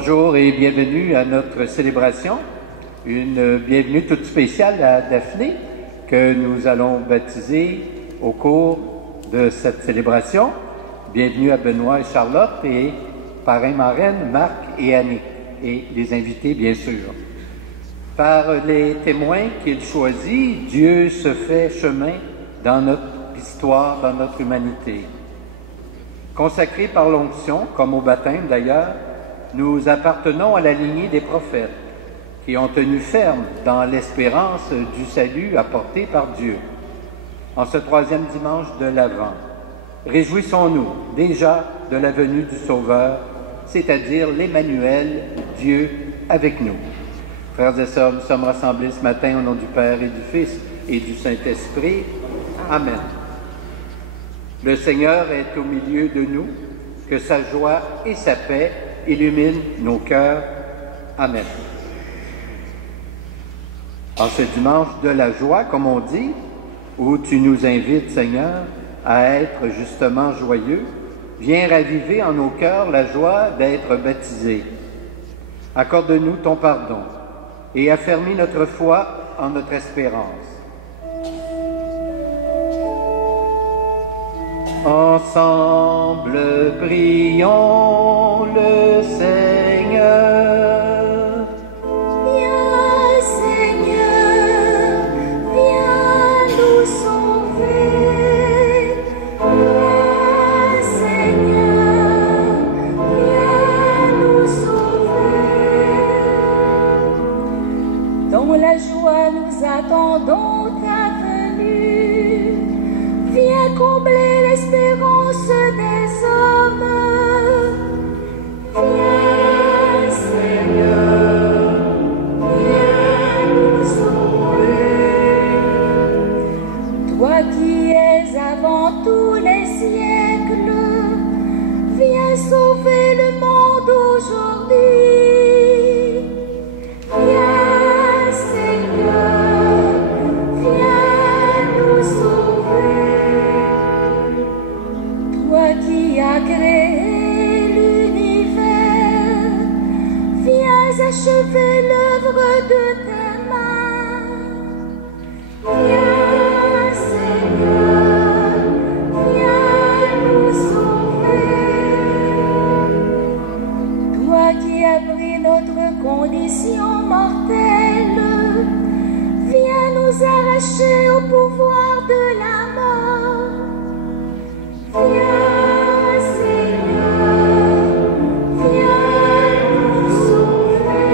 Bonjour et bienvenue à notre célébration. Une bienvenue toute spéciale à Daphné que nous allons baptiser au cours de cette célébration. Bienvenue à Benoît et Charlotte et parrain-marraine Marc et Annick et les invités bien sûr. Par les témoins qu'il choisit, Dieu se fait chemin dans notre histoire, dans notre humanité. Consacrés par l'onction, comme au baptême d'ailleurs, nous appartenons à la lignée des prophètes qui ont tenu ferme dans l'espérance du salut apporté par Dieu. En ce troisième dimanche de l'Avent, réjouissons-nous déjà de la venue du Sauveur, c'est-à-dire l'Emmanuel, Dieu avec nous. Frères et sœurs, nous sommes rassemblés ce matin au nom du Père et du Fils et du Saint-Esprit. Amen. Le Seigneur est au milieu de nous, que sa joie et sa paix illuminent nos cœurs. Amen. En ce dimanche de la joie, comme on dit, où tu nous invites, Seigneur, à être justement joyeux, viens raviver en nos cœurs la joie d'être baptisés. Accorde-nous ton pardon et affermis notre foi en notre espérance. Ensemble, prions le Seigneur. Viens, Seigneur, viens nous sauver. Viens, Seigneur, viens nous sauver. Dans la joie, nous attendons ta venue. Viens combler l'espérance des hommes. Viens, Seigneur, viens nous sauver. Toi qui es avant tous les siècles, viens sauver le monde aujourd'hui. Viens, Seigneur, viens nous sauver. Toi qui as créé l'univers, viens achever l'œuvre de tes mains. Viens, Seigneur, viens nous sauver. Toi qui as pris notre condition mortelle, viens nous arracher au pouvoir de la mort. Viens, Seigneur, viens nous sauver.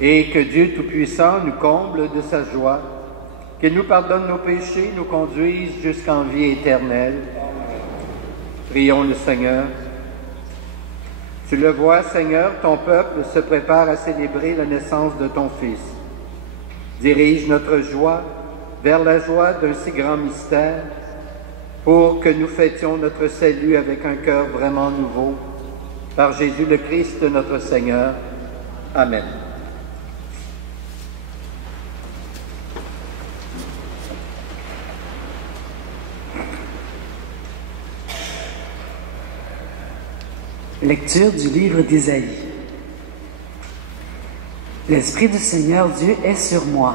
Et que Dieu Tout-Puissant nous comble de sa joie, qu'il nous pardonne nos péchés, nous conduise jusqu'en vie éternelle. Prions le Seigneur. Tu le vois, Seigneur, ton peuple se prépare à célébrer la naissance de ton Fils. Dirige notre joie vers la joie d'un si grand mystère, pour que nous fêtions notre salut avec un cœur vraiment nouveau. Par Jésus le Christ, notre Seigneur. Amen. Lecture du livre d'Isaïe. L'Esprit du Seigneur Dieu est sur moi,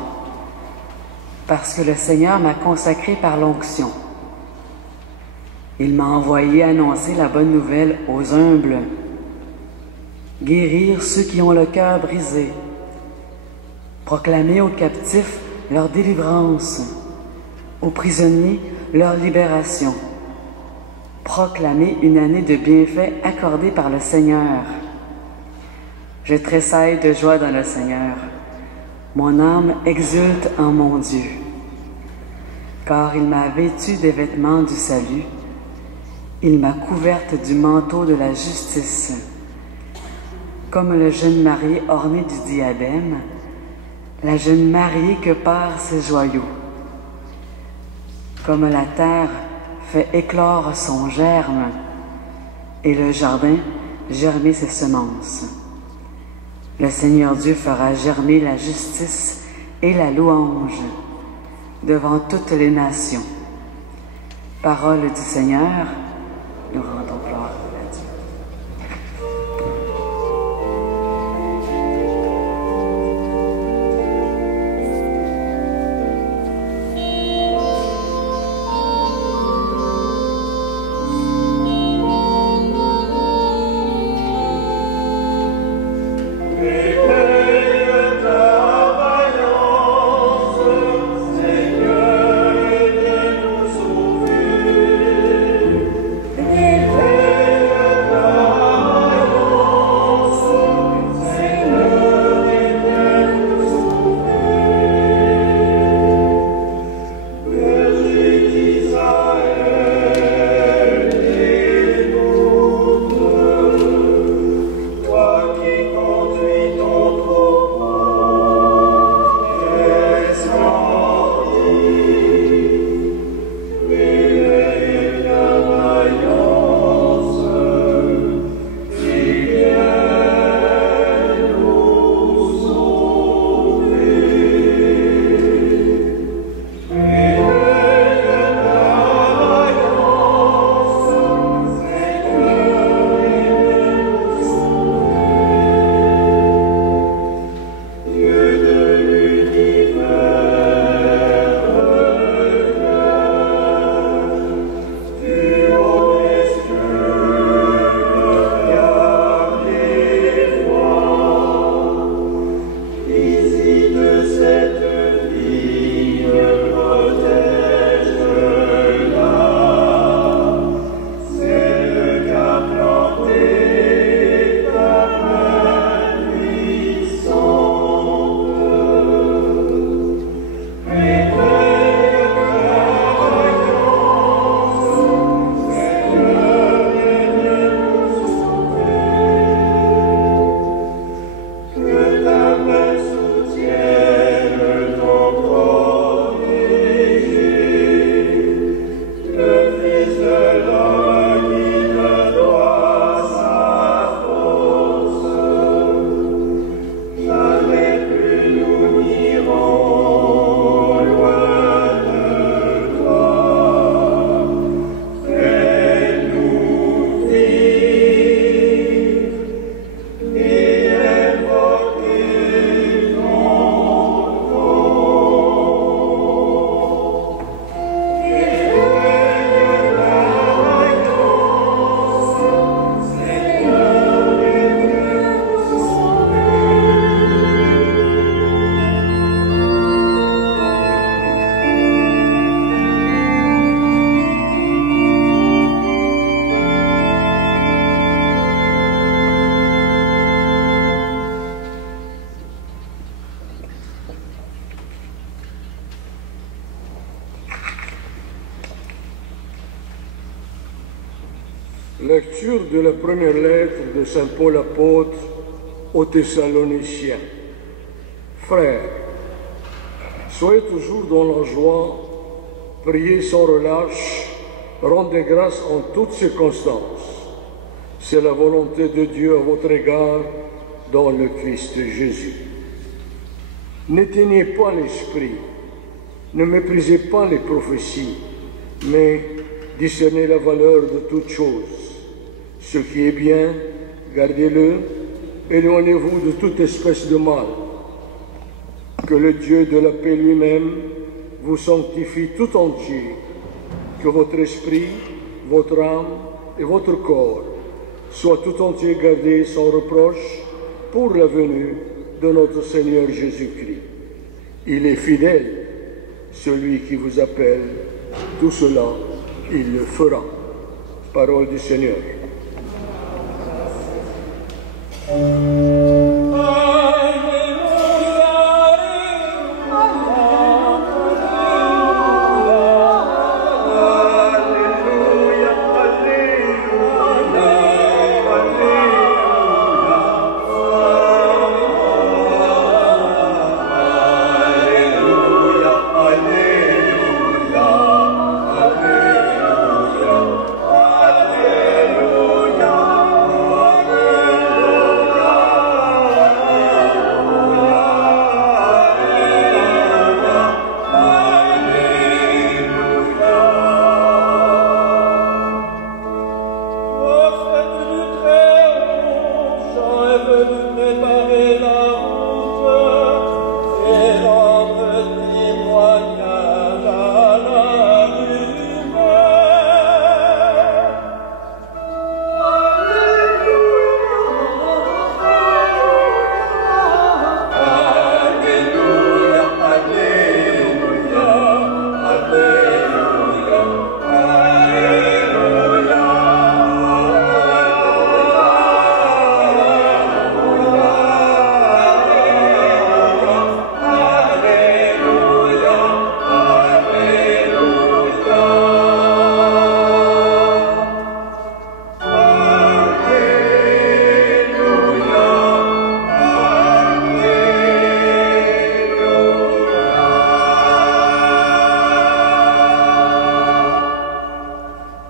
parce que le Seigneur m'a consacré par l'onction. Il m'a envoyé annoncer la bonne nouvelle aux humbles, guérir ceux qui ont le cœur brisé, proclamer aux captifs leur délivrance, aux prisonniers leur libération, proclamer une année de bienfaits accordée par le Seigneur. Je tressaille de joie dans le Seigneur. Mon âme exulte en mon Dieu, car il m'a vêtue des vêtements du salut, il m'a couverte du manteau de la justice. Comme le jeune marié orné du diadème, la jeune mariée que perd ses joyaux. Comme la terre fait éclore son germe, et le jardin germer ses semences. Le Seigneur Dieu fera germer la justice et la louange devant toutes les nations. Parole du Seigneur, nous rendons gloire. Lecture de la première lettre de Saint Paul apôtre aux Thessaloniciens. Frères, soyez toujours dans la joie, priez sans relâche, rendez grâce en toutes circonstances. C'est la volonté de Dieu à votre égard dans le Christ Jésus. N'éteignez pas l'esprit, ne méprisez pas les prophéties, mais discernez la valeur de toutes choses. Ce qui est bien, gardez-le, éloignez-vous de toute espèce de mal. Que le Dieu de la paix lui-même vous sanctifie tout entier, que votre esprit, votre âme et votre corps soient tout entier gardés sans reproche pour la venue de notre Seigneur Jésus-Christ. Il est fidèle, celui qui vous appelle, tout cela, il le fera. Parole du Seigneur.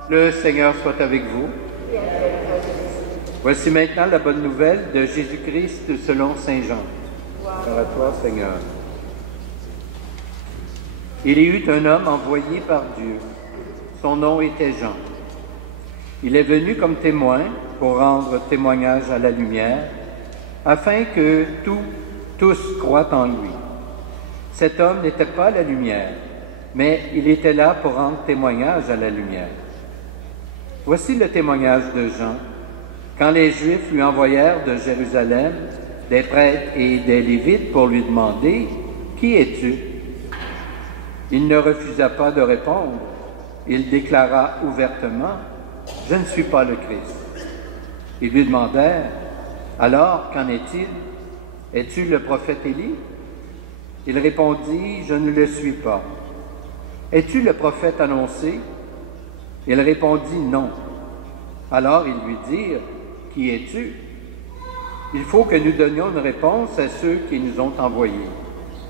Le Seigneur soit avec vous. Voici maintenant la bonne nouvelle de Jésus-Christ selon Saint Jean. Gloire à toi, Seigneur. Il y eut un homme envoyé par Dieu. Son nom était Jean. Il est venu comme témoin pour rendre témoignage à la lumière, afin que tous croient en lui. Cet homme n'était pas la lumière, mais il était là pour rendre témoignage à la lumière. Voici le témoignage de Jean. Quand les Juifs lui envoyèrent de Jérusalem des prêtres et des Lévites pour lui demander « Qui es-tu » il ne refusa pas de répondre. Il déclara ouvertement « Je ne suis pas le Christ ». Ils lui demandèrent « Alors, qu'en est-il? Es-tu le prophète Élie » Il répondit « Je ne le suis pas. » « Es-tu le prophète annoncé » Il répondit « Non. » Alors ils lui dirent « Qui es-tu » Il faut que nous donnions une réponse à ceux qui nous ont envoyés.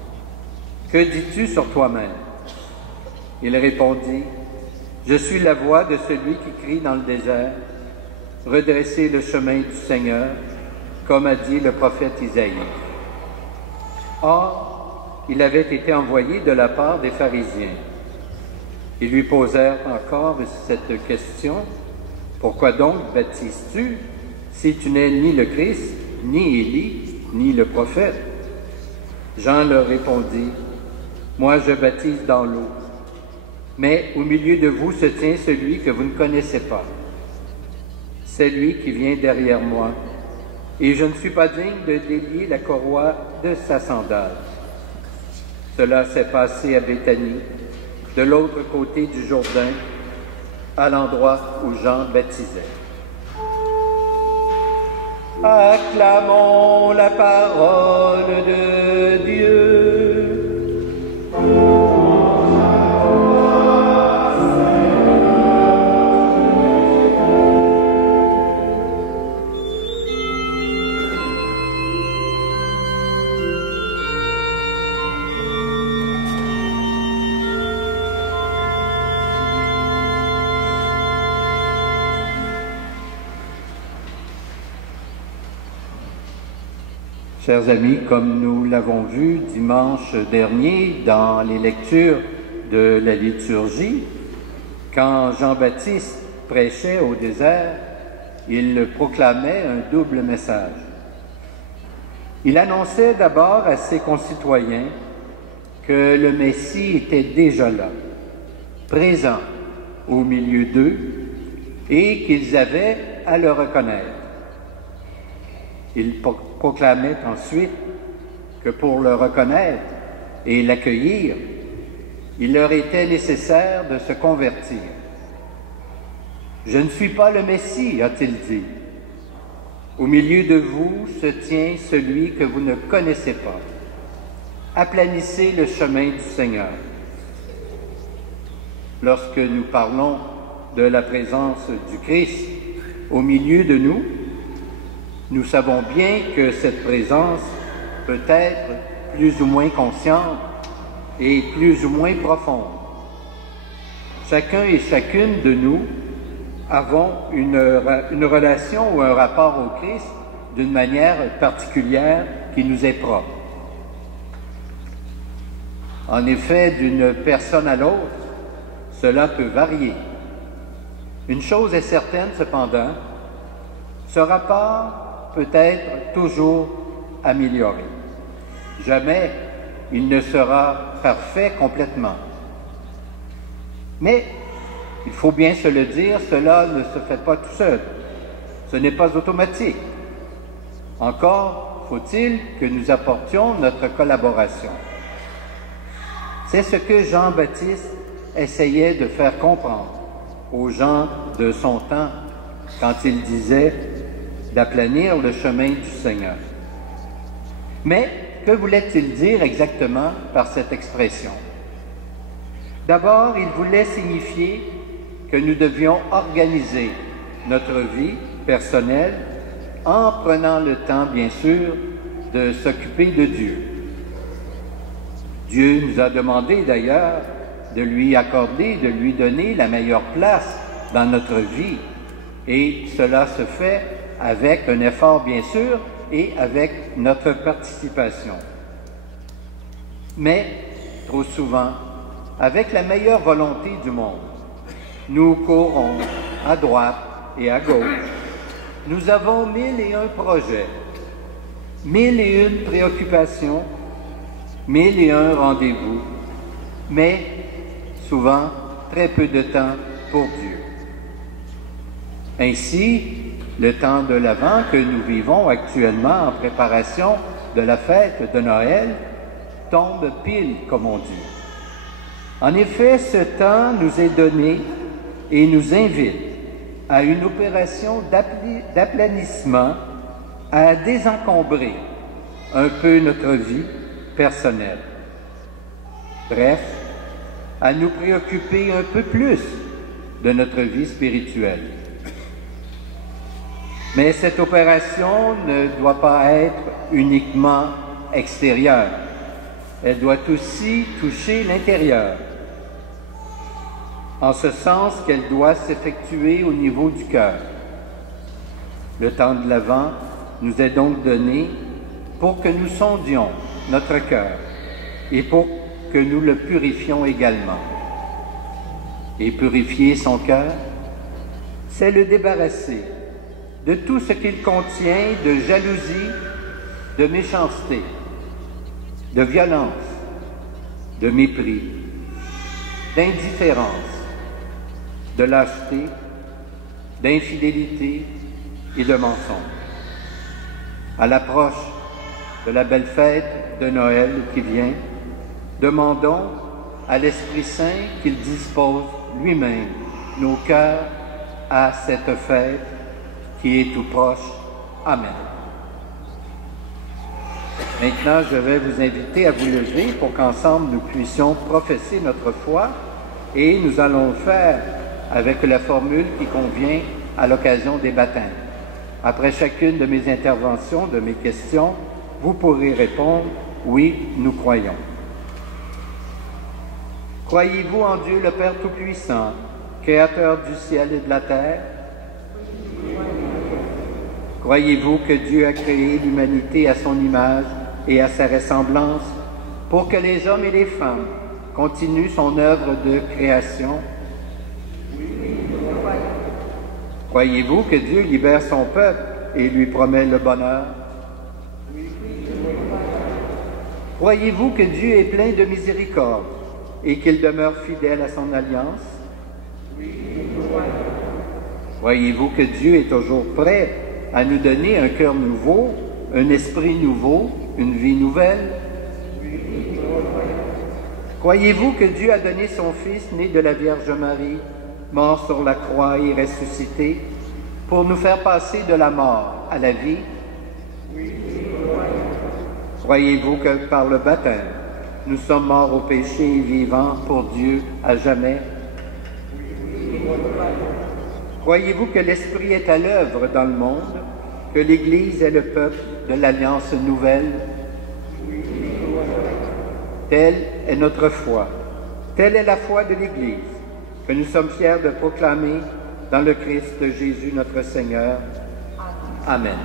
« Que dis-tu sur toi-même » Il répondit « Je suis la voix de celui qui crie dans le désert. Redressez le chemin du Seigneur, comme a dit le prophète Isaïe. » Or, il avait été envoyé de la part des pharisiens. Ils lui posèrent encore cette question. « Pourquoi donc baptises-tu si tu n'es ni le Christ, ni Élie, ni le prophète ?» Jean leur répondit, « Moi je baptise dans l'eau, mais au milieu de vous se tient celui que vous ne connaissez pas. C'est lui qui vient derrière moi, et je ne suis pas digne de délier la courroie de sa sandale. » Cela s'est passé à Béthanie, de l'autre côté du Jourdain, à l'endroit où Jean baptisait. Acclamons la parole de Dieu. Chers amis, comme nous l'avons vu dimanche dernier dans les lectures de la liturgie, quand Jean-Baptiste prêchait au désert, il proclamait un double message. Il annonçait d'abord à ses concitoyens que le Messie était déjà là, présent au milieu d'eux, et qu'ils avaient à le reconnaître. Il proclamait ensuite que pour le reconnaître et l'accueillir, il leur était nécessaire de se convertir. « Je ne suis pas le Messie, a-t-il dit. Au milieu de vous se tient celui que vous ne connaissez pas. Aplanissez le chemin du Seigneur. » Lorsque nous parlons de la présence du Christ au milieu de nous, nous savons bien que cette présence peut être plus ou moins consciente et plus ou moins profonde. Chacun et chacune de nous avons une relation ou un rapport au Christ d'une manière particulière qui nous est propre. En effet, d'une personne à l'autre, cela peut varier. Une chose est certaine cependant, ce rapport peut être toujours amélioré. Jamais il ne sera parfait complètement. Mais, il faut bien se le dire, cela ne se fait pas tout seul. Ce n'est pas automatique. Encore faut-il que nous apportions notre collaboration. C'est ce que Jean-Baptiste essayait de faire comprendre aux gens de son temps quand il disait d'aplanir le chemin du Seigneur. Mais que voulait-il dire exactement par cette expression? D'abord, il voulait signifier que nous devions organiser notre vie personnelle en prenant le temps, bien sûr, de s'occuper de Dieu. Dieu nous a demandé d'ailleurs de lui accorder, de lui donner la meilleure place dans notre vie. Et cela se fait avec un effort, bien sûr, et avec notre participation. Mais, trop souvent, avec la meilleure volonté du monde, nous courons à droite et à gauche. Nous avons 1001 projets, 1001 préoccupations, 1001 rendez-vous, mais souvent très peu de temps pour Dieu. Ainsi, le temps de l'Avent que nous vivons actuellement en préparation de la fête de Noël tombe pile, comme on dit. En effet, ce temps nous est donné et nous invite à une opération d'aplanissement, à désencombrer un peu notre vie personnelle. Bref, à nous préoccuper un peu plus de notre vie spirituelle. Mais cette opération ne doit pas être uniquement extérieure. Elle doit aussi toucher l'intérieur, en ce sens qu'elle doit s'effectuer au niveau du cœur. Le temps de l'Avent nous est donc donné pour que nous sondions notre cœur et pour que nous le purifions également. Et purifier son cœur, c'est le débarrasser de tout ce qu'il contient de jalousie, de méchanceté, de violence, de mépris, d'indifférence, de lâcheté, d'infidélité et de mensonge. À l'approche de la belle fête de Noël qui vient, demandons à l'Esprit Saint qu'il dispose lui-même nos cœurs à cette fête qui est tout proche. Amen. Maintenant, je vais vous inviter à vous lever pour qu'ensemble nous puissions professer notre foi et nous allons le faire avec la formule qui convient à l'occasion des baptêmes. Après chacune de mes interventions, de mes questions, vous pourrez répondre « Oui, nous croyons ». Croyez-vous en Dieu le Père Tout-Puissant, Créateur du ciel et de la terre? Croyez-vous que Dieu a créé l'humanité à son image et à sa ressemblance pour que les hommes et les femmes continuent son œuvre de création? Croyez-vous que Dieu libère son peuple et lui promet le bonheur? Croyez-vous que Dieu est plein de miséricorde et qu'il demeure fidèle à son alliance? Croyez-vous que Dieu est toujours prêt à nous donner un cœur nouveau, un esprit nouveau, une vie nouvelle? Croyez-vous que Dieu a donné son Fils né de la Vierge Marie, mort sur la croix et ressuscité, pour nous faire passer de la mort à la vie? Croyez-vous que par le baptême, nous sommes morts au péché et vivants pour Dieu à jamais? Croyez-vous que l'Esprit est à l'œuvre dans le monde, que l'Église est le peuple de l'Alliance nouvelle? Telle est notre foi, telle est la foi de l'Église, que nous sommes fiers de proclamer dans le Christ Jésus notre Seigneur. Amen.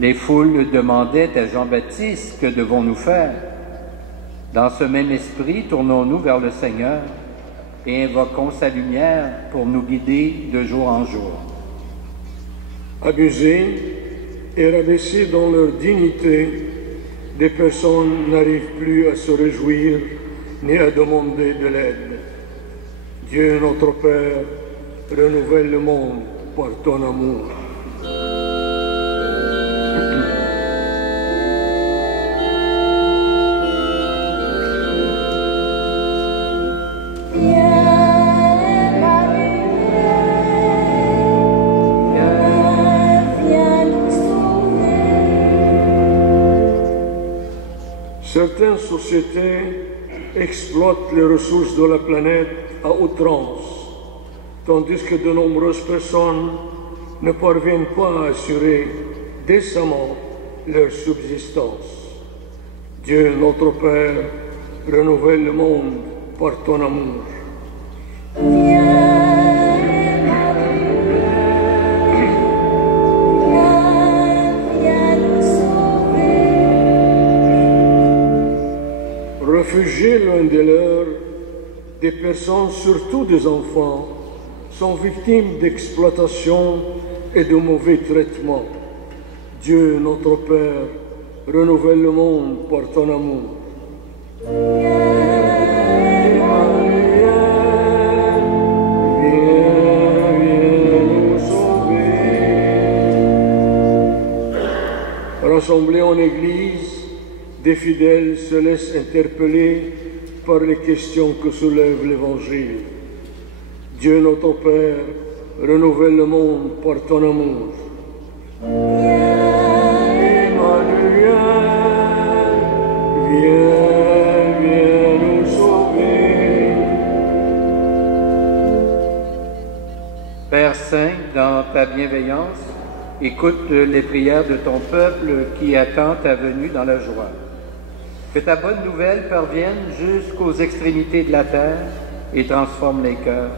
Les foules demandaient à Jean-Baptiste, que devons-nous faire? Dans ce même esprit, tournons-nous vers le Seigneur et invoquons sa lumière pour nous guider de jour en jour. Abusés et rabaissés dans leur dignité, des personnes n'arrivent plus à se réjouir ni à demander de l'aide. Dieu notre Père, renouvelle le monde par ton amour. Certaines sociétés exploitent les ressources de la planète à outrance, tandis que de nombreuses personnes ne parviennent pas à assurer décemment leur subsistance. Dieu notre Père, renouvelle le monde par ton amour. Réfugiés l'un de leurs, des personnes, surtout des enfants, sont victimes d'exploitation et de mauvais traitements. Dieu notre Père, renouvelle le monde par ton amour. Rassemblés en Église, des fidèles se laissent interpeller par les questions que soulève l'Évangile. Dieu notre Père, renouvelle le monde par ton amour. Viens nous sauver. Père Saint, dans ta bienveillance, écoute les prières de ton peuple qui attend ta venue dans la joie. Que ta bonne nouvelle parvienne jusqu'aux extrémités de la terre et transforme les cœurs.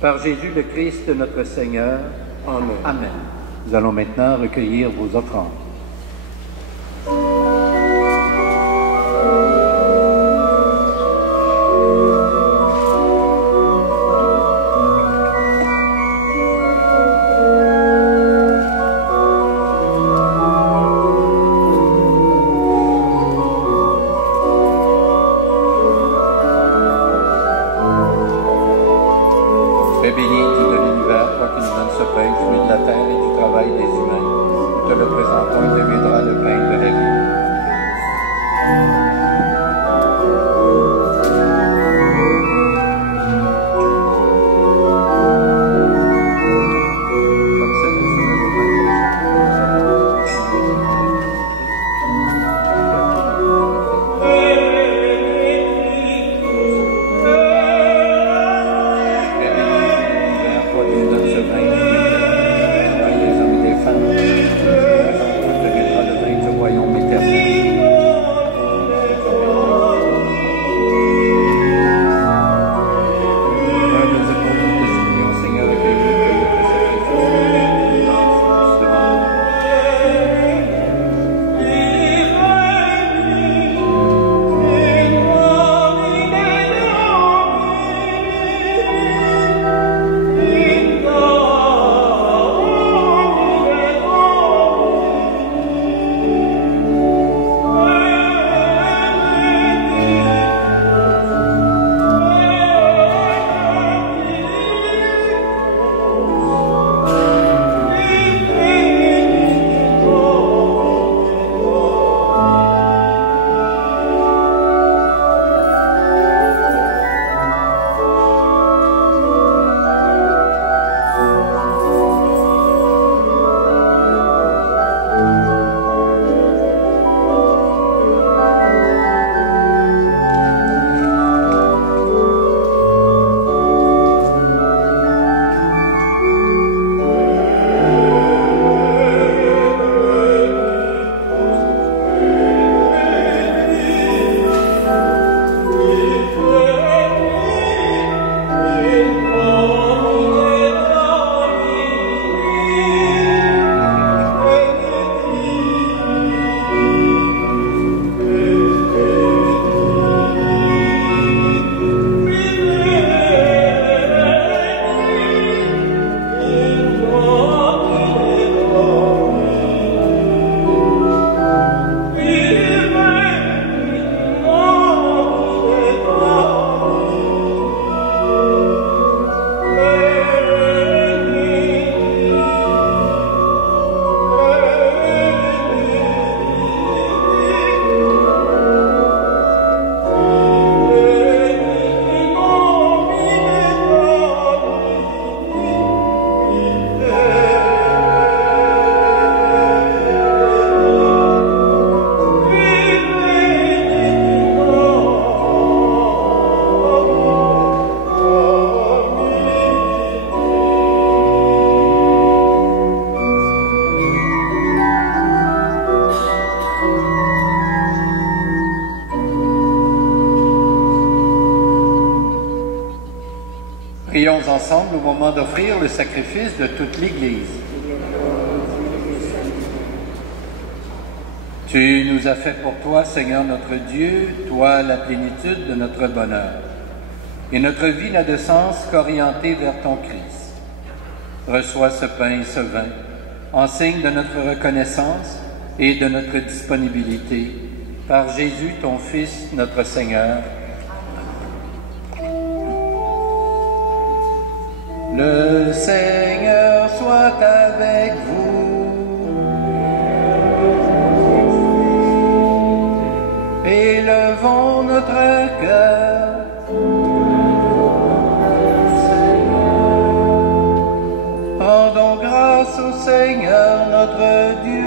Par Jésus le Christ, notre Seigneur. Amen. Amen. Nous allons maintenant recueillir vos offrandes. sommes ensemble au moment d'offrir le sacrifice de toute l'Église. Tu nous as fait pour toi, Seigneur notre Dieu, toi la plénitude de notre bonheur. Et notre vie n'a de sens qu'orientée vers ton Christ. Reçois ce pain et ce vin, en signe de notre reconnaissance et de notre disponibilité, par Jésus, ton Fils, notre Seigneur. Le Seigneur soit avec vous. Élevons notre cœur. Rendons grâce au Seigneur notre Dieu.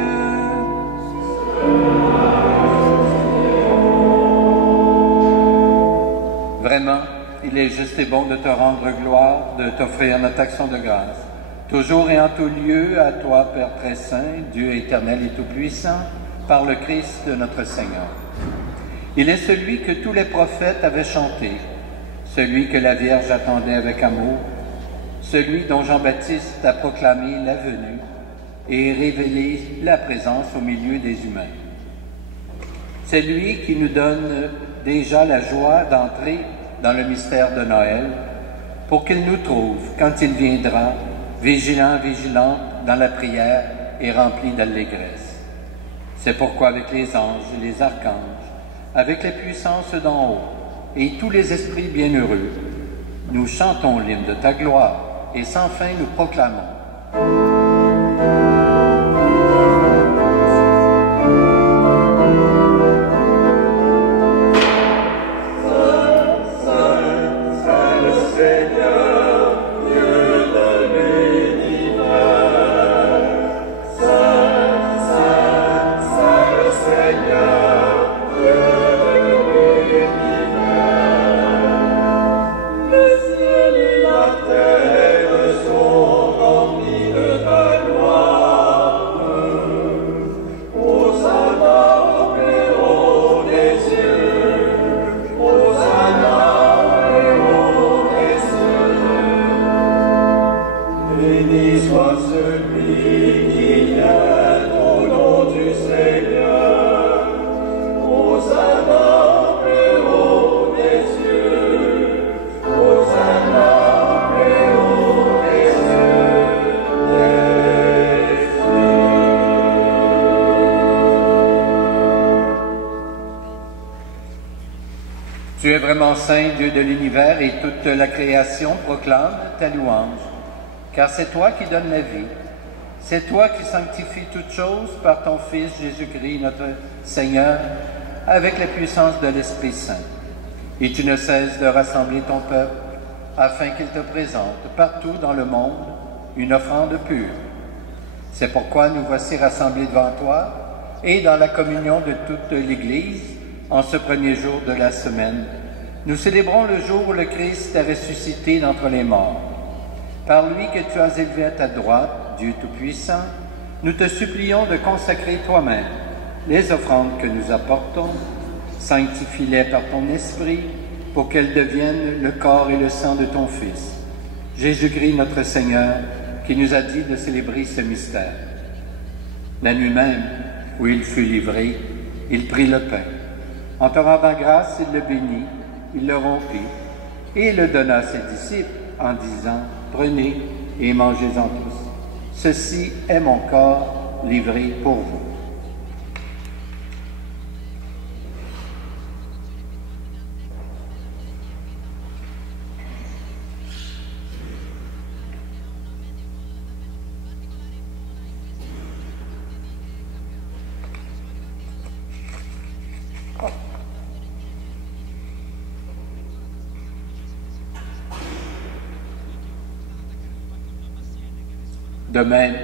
Vraiment, il est juste et bon de te rendre gloire, de t'offrir notre action de grâce. Toujours et en tout lieu, à toi, Père très saint, Dieu éternel et tout-puissant, par le Christ de notre Seigneur. Il est celui que tous les prophètes avaient chanté, celui que la Vierge attendait avec amour, celui dont Jean-Baptiste a proclamé la venue et révélé la présence au milieu des humains. C'est lui qui nous donne déjà la joie d'entrer dans le mystère de Noël, pour qu'il nous trouve, quand il viendra, vigilants, vigilantes dans la prière et remplis d'allégresse. C'est pourquoi avec les anges et les archanges, avec les puissances d'en haut et tous les esprits bienheureux, nous chantons l'hymne de ta gloire et sans fin nous proclamons. Tu es vraiment saint, Dieu de l'univers, et toute la création proclame ta louange. Car c'est toi qui donnes la vie. C'est toi qui sanctifies toutes choses par ton Fils Jésus-Christ, notre Seigneur, avec la puissance de l'Esprit Saint. Et tu ne cesses de rassembler ton peuple, afin qu'il te présente partout dans le monde une offrande pure. C'est pourquoi nous voici rassemblés devant toi, et dans la communion de toute l'Église, en ce premier jour de la semaine, nous célébrons le jour où le Christ a ressuscité d'entre les morts. Par lui que tu as élevé à ta droite, Dieu Tout-Puissant, nous te supplions de consacrer toi-même les offrandes que nous apportons, sanctifie-les par ton Esprit, pour qu'elles deviennent le corps et le sang de ton Fils, Jésus-Christ notre Seigneur, qui nous a dit de célébrer ce mystère. La nuit même, où il fut livré, il prit le pain. En te rendant grâce, il le bénit, il le rompit, et le donna à ses disciples en disant, « Prenez et mangez-en tous. Ceci est mon corps livré pour vous. » De même,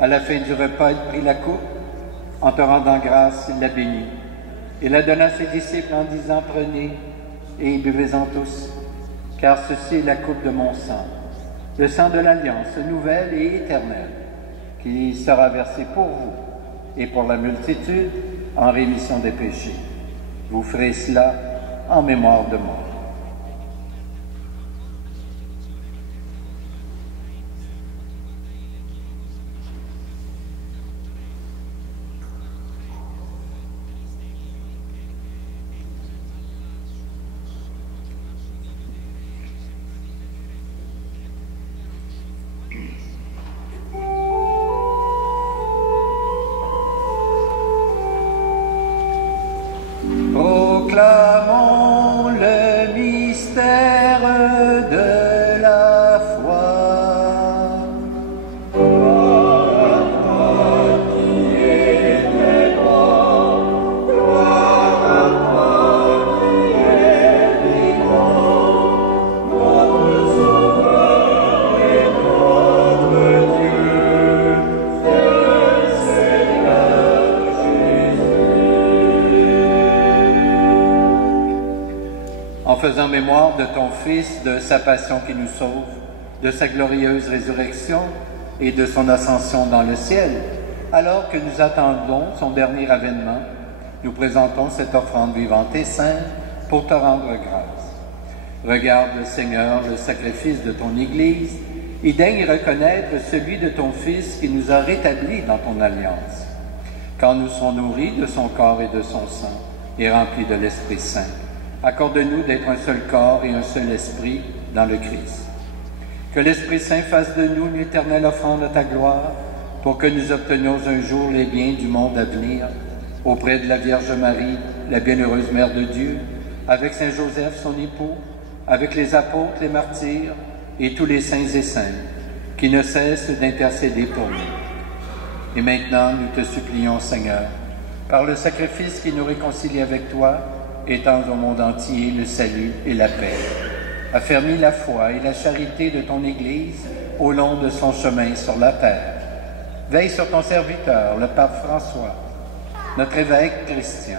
à la fin du repas, il prit la coupe. En te rendant grâce, il la bénit. Il la donna à ses disciples en disant, « Prenez et buvez-en tous, car ceci est la coupe de mon sang, le sang de l'alliance nouvelle et éternelle, qui sera versé pour vous et pour la multitude en rémission des péchés. Vous ferez cela en mémoire de moi. » faisant mémoire de ton Fils, de sa passion qui nous sauve, de sa glorieuse résurrection et de son ascension dans le ciel, alors que nous attendons son dernier avènement, nous présentons cette offrande vivante et sainte pour te rendre grâce. Regarde, Seigneur, le sacrifice de ton Église et daigne reconnaître celui de ton Fils qui nous a rétablis dans ton alliance. Quand nous serons nourris de son corps et de son sang et remplis de l'Esprit Saint, accorde-nous d'être un seul corps et un seul esprit dans le Christ. Que l'Esprit Saint fasse de nous une éternelle offrande à ta gloire, pour que nous obtenions un jour les biens du monde à venir, auprès de la Vierge Marie, la bienheureuse Mère de Dieu, avec Saint Joseph, son époux, avec les apôtres, les martyrs et tous les saints et saintes, qui ne cessent d'intercéder pour nous. Et maintenant, nous te supplions, Seigneur, par le sacrifice qui nous réconcilie avec toi, étends au monde entier le salut et la paix. Affermis la foi et la charité de ton Église au long de son chemin sur la terre. Veille sur ton serviteur, le pape François, notre évêque Christian,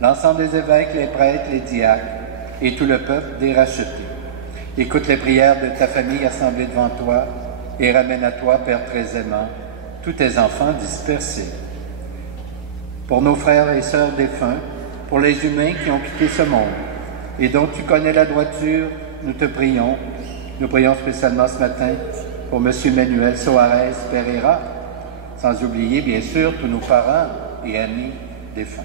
l'ensemble des évêques, les prêtres, les diacres et tout le peuple des rachetés. Écoute les prières de ta famille assemblée devant toi et ramène à toi, Père très aimant, tous tes enfants dispersés. Pour nos frères et sœurs défunts, pour les humains qui ont quitté ce monde et dont tu connais la droiture, nous te prions. Nous prions spécialement ce matin pour M. Manuel Soares Pereira, sans oublier bien sûr tous nos parents et amis défunts.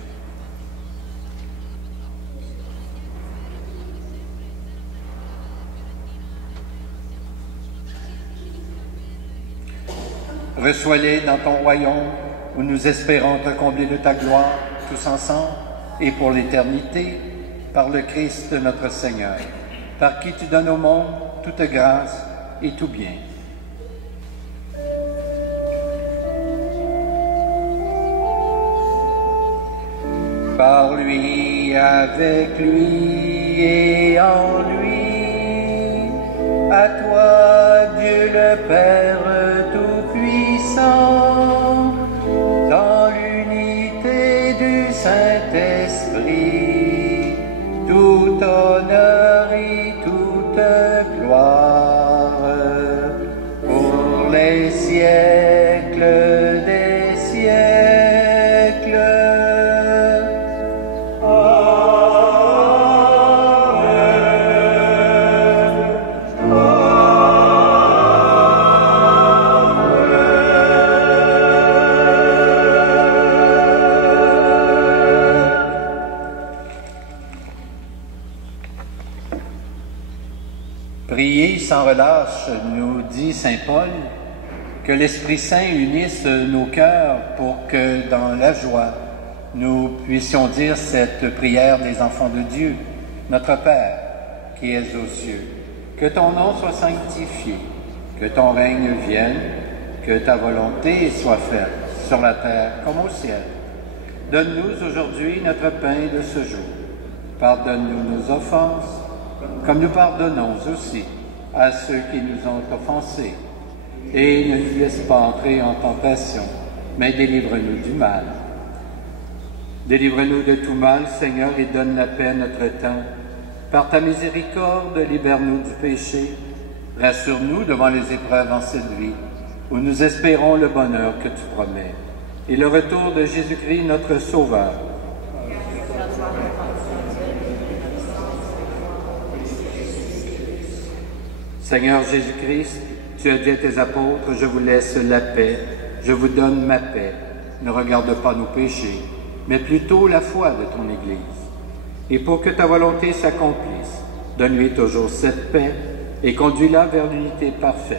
Reçois-les dans ton royaume où nous espérons te combler de ta gloire tous ensemble et pour l'éternité, par le Christ notre Seigneur, par qui tu donnes au monde toute grâce et tout bien. Par lui, avec lui et en lui, à toi, Dieu le Père Tout-Puissant, dans l'unité du Saint-Esprit, tout honneur et toute gloire, pour les siècles des siècles. Priez sans relâche, nous dit saint Paul, que l'Esprit Saint unisse nos cœurs pour que dans la joie, nous puissions dire cette prière des enfants de Dieu. Notre Père, qui es aux cieux, que ton nom soit sanctifié, que ton règne vienne, que ta volonté soit faite sur la terre comme au ciel. Donne-nous aujourd'hui notre pain de ce jour. Pardonne-nous nos offenses, comme nous pardonnons aussi à ceux qui nous ont offensés. Et ne nous laisse pas entrer en tentation, mais délivre-nous du mal. Délivre-nous de tout mal, Seigneur, et donne la paix à notre temps. Par ta miséricorde, libère-nous du péché. Rassure-nous devant les épreuves en cette vie, où nous espérons le bonheur que tu promets, et le retour de Jésus-Christ, notre Sauveur. Seigneur Jésus-Christ, tu as dit à tes apôtres, je vous laisse la paix, je vous donne ma paix. Ne regarde pas nos péchés, mais plutôt la foi de ton Église. Et pour que ta volonté s'accomplisse, donne-lui toujours cette paix et conduis-la vers l'unité parfaite.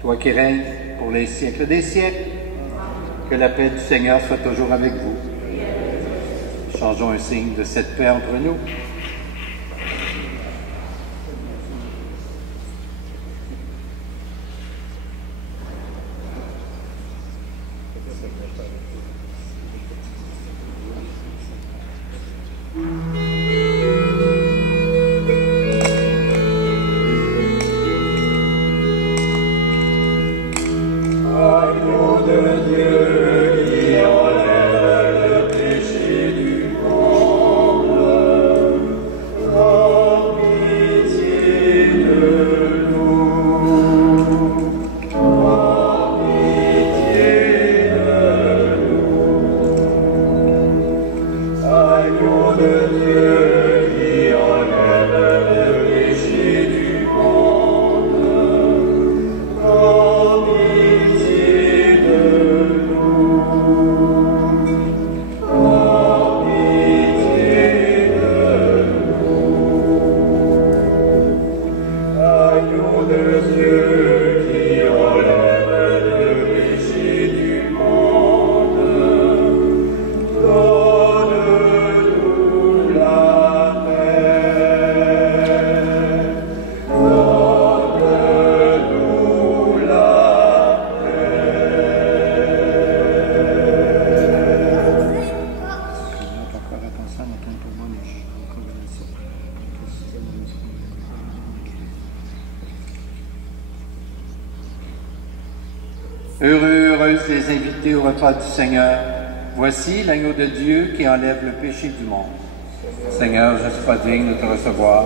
Toi qui règnes pour les siècles des siècles, que la paix du Seigneur soit toujours avec vous. Changeons un signe de cette paix entre nous. Heureux, heureuses les invités au repas du Seigneur. Voici l'agneau de Dieu qui enlève le péché du monde. Seigneur, je ne suis pas digne de te recevoir,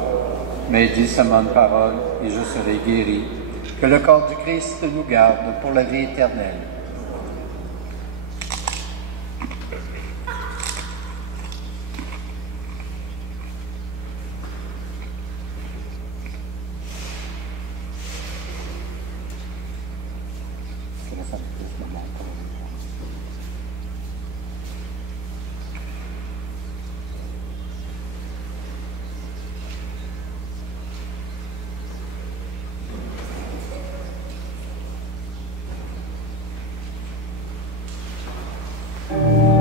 mais dis seulement une parole et je serai guéri. Que le corps du Christ nous garde pour la vie éternelle. Oh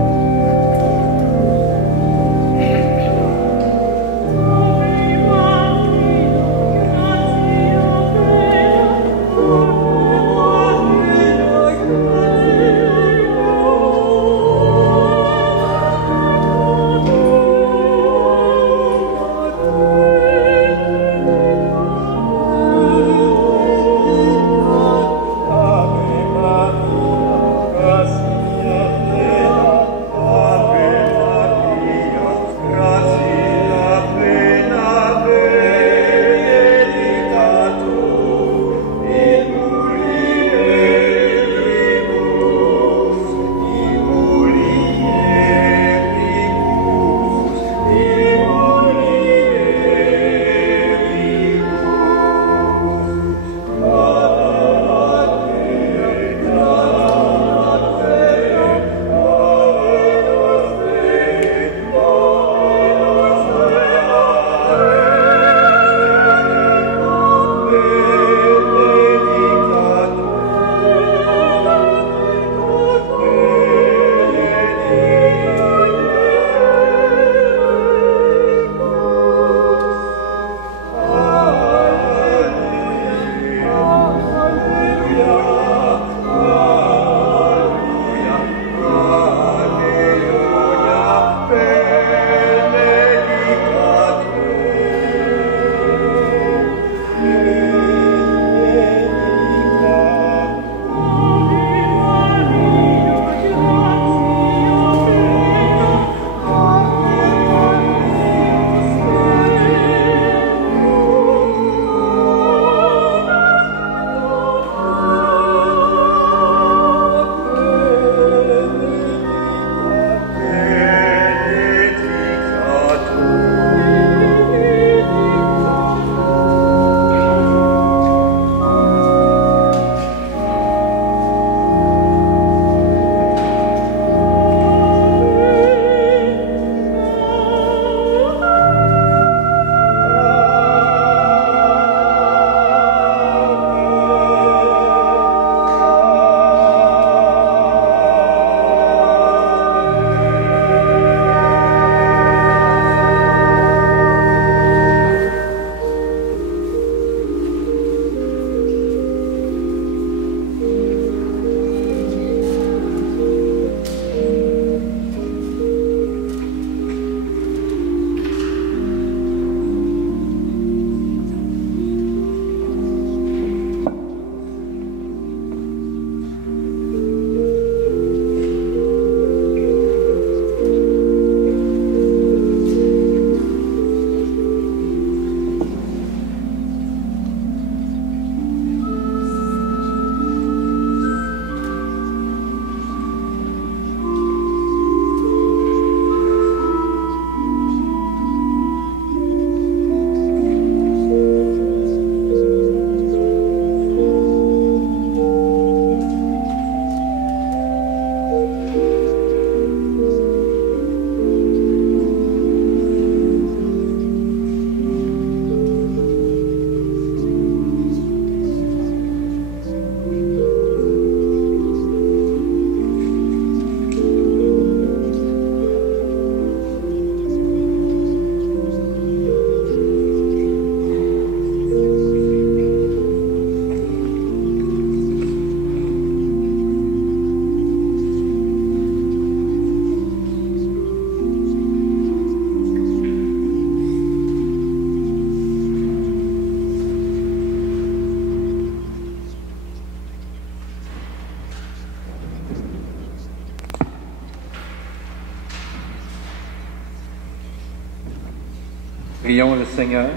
Prions le Seigneur.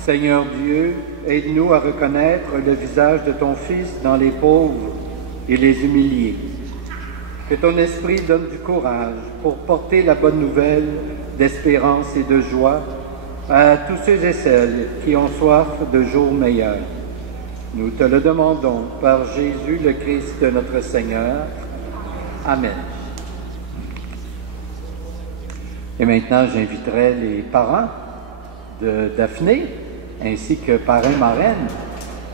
Seigneur Dieu, aide-nous à reconnaître le visage de ton Fils dans les pauvres et les humiliés. Que ton esprit donne du courage pour porter la bonne nouvelle d'espérance et de joie à tous ceux et celles qui ont soif de jours meilleurs. Nous te le demandons par Jésus le Christ notre Seigneur. Amen. Et maintenant, j'inviterai les parents de Daphné, ainsi que parrain-marraine,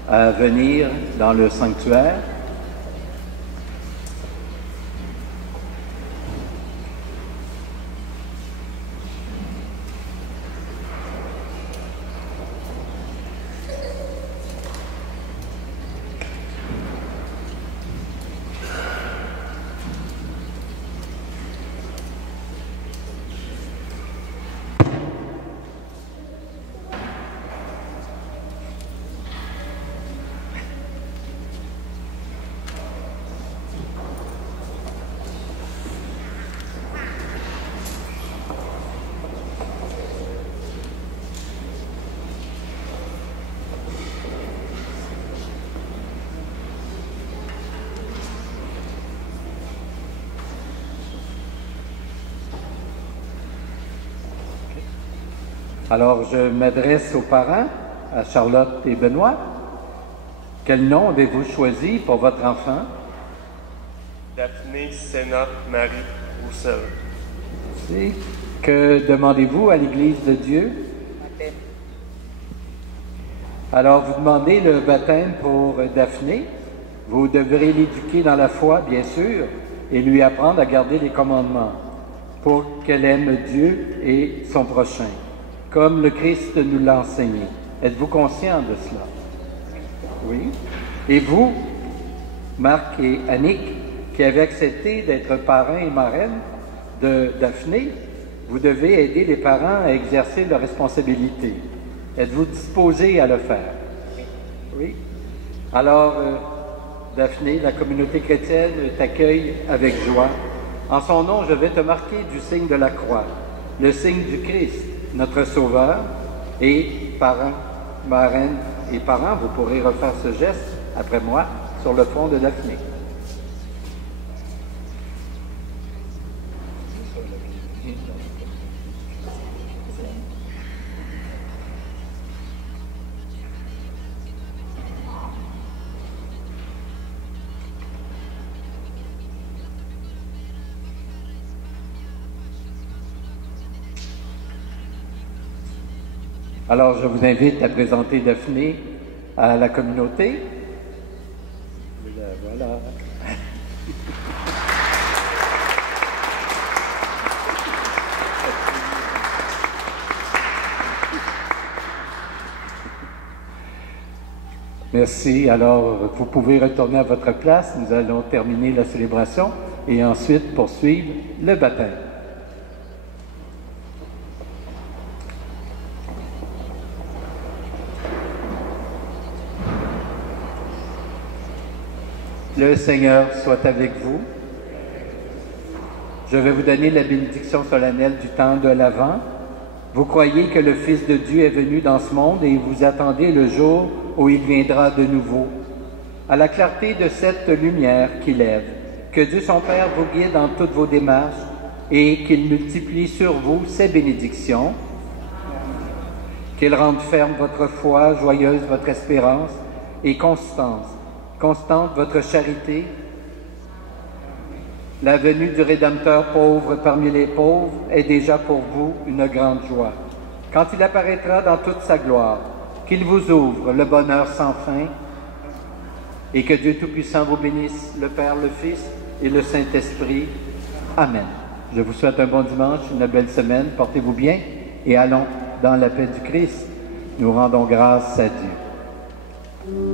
à venir dans le sanctuaire. Alors, je m'adresse aux parents, à Charlotte et Benoît. Quel nom avez-vous choisi pour votre enfant? Daphné Sénat Marie Roussel. Merci. Que demandez-vous à l'Église de Dieu? Alors, vous demandez le baptême pour Daphné. Vous devrez l'éduquer dans la foi, bien sûr, et lui apprendre à garder les commandements pour qu'elle aime Dieu et son prochain, comme le Christ nous l'a enseigné. Êtes-vous conscient de cela? Oui. Et vous, Marc et Annick, qui avez accepté d'être parrain et marraine de Daphné, vous devez aider les parents à exercer leurs responsabilités. Êtes-vous disposés à le faire? Oui. Alors, Daphné, la communauté chrétienne t'accueille avec joie. En son nom, je vais te marquer du signe de la croix, le signe du Christ, notre Sauveur, et parents, marraines et parents, vous pourrez refaire ce geste après moi sur le front de Daphné. Alors, je vous invite à présenter Daphné à la communauté. Voilà. Merci. Alors, vous pouvez retourner à votre place. Nous allons terminer la célébration et ensuite poursuivre le baptême. Le Seigneur soit avec vous. Je vais vous donner la bénédiction solennelle du temps de l'Avent. Vous croyez que le Fils de Dieu est venu dans ce monde et vous attendez le jour où il viendra de nouveau. À la clarté de cette lumière qui lève, que Dieu son Père vous guide dans toutes vos démarches et qu'il multiplie sur vous ses bénédictions, qu'il rende ferme votre foi, joyeuse votre espérance et constante votre charité. La venue du Rédempteur pauvre parmi les pauvres est déjà pour vous une grande joie. Quand il apparaîtra dans toute sa gloire, qu'il vous ouvre le bonheur sans fin et que Dieu Tout-Puissant vous bénisse, le Père, le Fils et le Saint-Esprit. Amen. Je vous souhaite un bon dimanche, une belle semaine, portez-vous bien et allons dans la paix du Christ. Nous rendons grâce à Dieu.